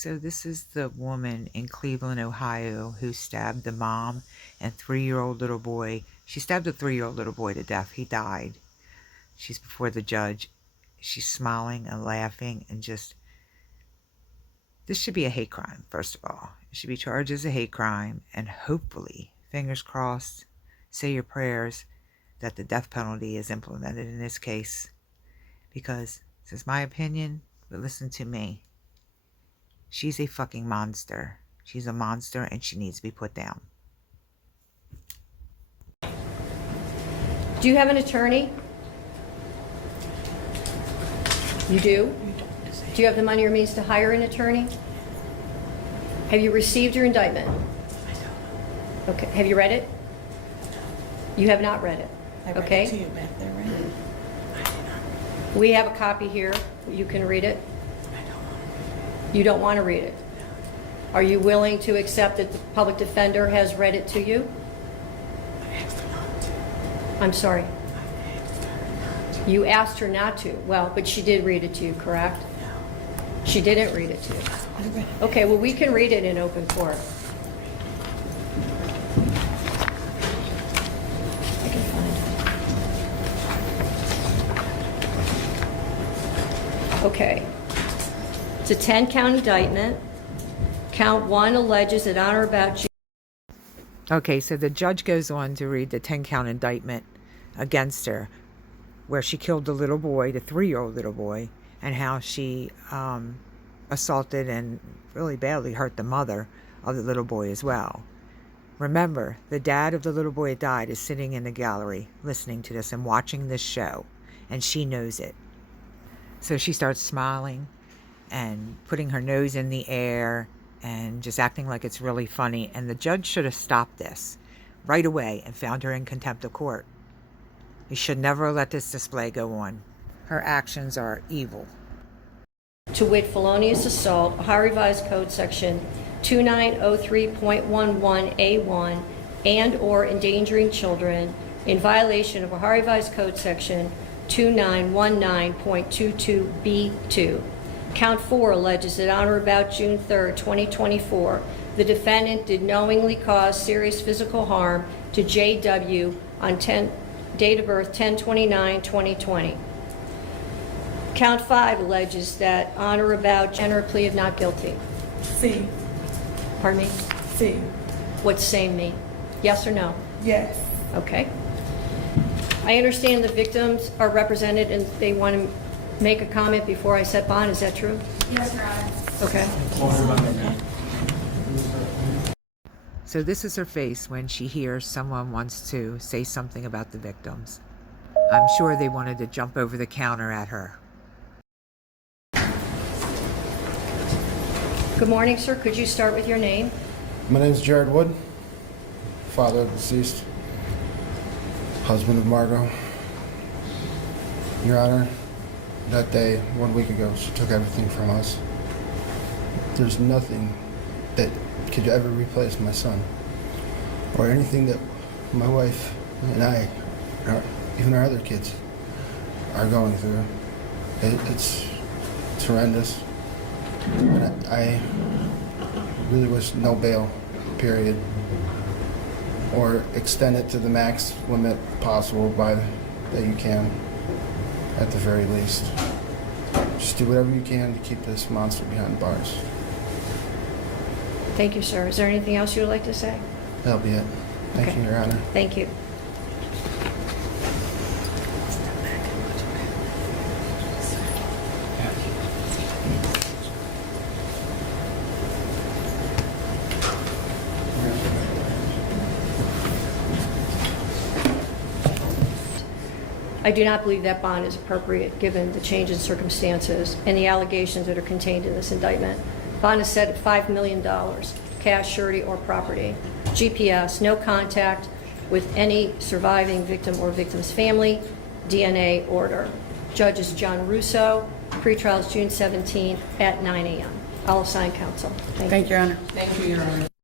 So this is the woman in Cleveland, Ohio, who stabbed the mom and 3-year-old little boy. She stabbed a 3-year-old little boy to death. He died. She's before the judge. She's smiling and laughing and just... This should be a hate crime, first of all. It should be charged as a hate crime, and hopefully, fingers crossed, say your prayers, that the death penalty is implemented in this case. Because, this is my opinion, but listen to me. She's a fucking monster. She's a monster and she needs to be put down. Do you have an attorney? You do? Do you have the money or means to hire an attorney? Have you received your indictment? I don't. Okay. Have you read it? You have not read it. I read Okay. it to you back there, right? I did not. We have a copy here. You can read it. I don't want You don't want to read it. Are you willing to accept that the public defender has read it to you? I asked her not to. I'm sorry. I asked her not to. You asked her not to. Well, but she did read it to you, correct? No. She didn't read it to you. I read it. Okay, well, we can read it in open court. I can find it. Okay. It's a 10-count indictment. Count 1 alleges that on or about June. Okay, so the judge goes on to read the 10-count indictment against her, where she killed the little boy, the 3-year-old little boy, and how she assaulted and really badly hurt the mother of the little boy as well. Remember, the dad of the little boy that died is sitting in the gallery listening to this and watching this show, and she knows it. So she starts smiling and putting her nose in the air and just acting like it's really funny, and the judge should have stopped this right away and found her in contempt of court. He should never let this display go on. Her actions are evil. To wit, felonious assault, Ohio Revised Code Section 2903.11A1, and or endangering children in violation of Ohio Revised Code Section 2919.22B2. Count 4 alleges that on or about June 3rd, 2024, the defendant did knowingly cause serious physical harm to J.W. on date of birth 10/29/2020. Count 5 alleges that on or about enter a plea of not guilty. C. Pardon me? C. What's same mean? Yes or no? Yes. Okay. I understand the victims are represented and they want to make a comment before I set bond. Is that true? Yes, Your Honor. Okay. So this is her face when she hears someone wants to say something about the victims. I'm sure they wanted to jump over the counter at her. Good morning, sir. Could you start with your name? My name is Julian Wood, father of the deceased, husband of Margot. Your Honor, that day, 1 week ago, she took everything from us. There's nothing that could ever replace my son, or anything that my wife and I, or even our other kids, are going through. It's horrendous. And I really wish no bail, period, or extend it to the max limit possible that you can, at the very least. Just do whatever you can to keep this monster behind bars. Thank you, sir. Is there anything else you would like to say? That'll be it. Thank Okay. you, Your Honor. Thank you. I do not believe that bond is appropriate given the change in circumstances and the allegations that are contained in this indictment. Bond is set at $5 million, cash, surety, or property. GPS, no contact with any surviving victim or victim's family. DNA order. Judge is John Russo. Pretrial is June 17th at 9 a.m. I'll assign counsel. Thank you. Thank you, Your Honor. Thank you, Your Honor.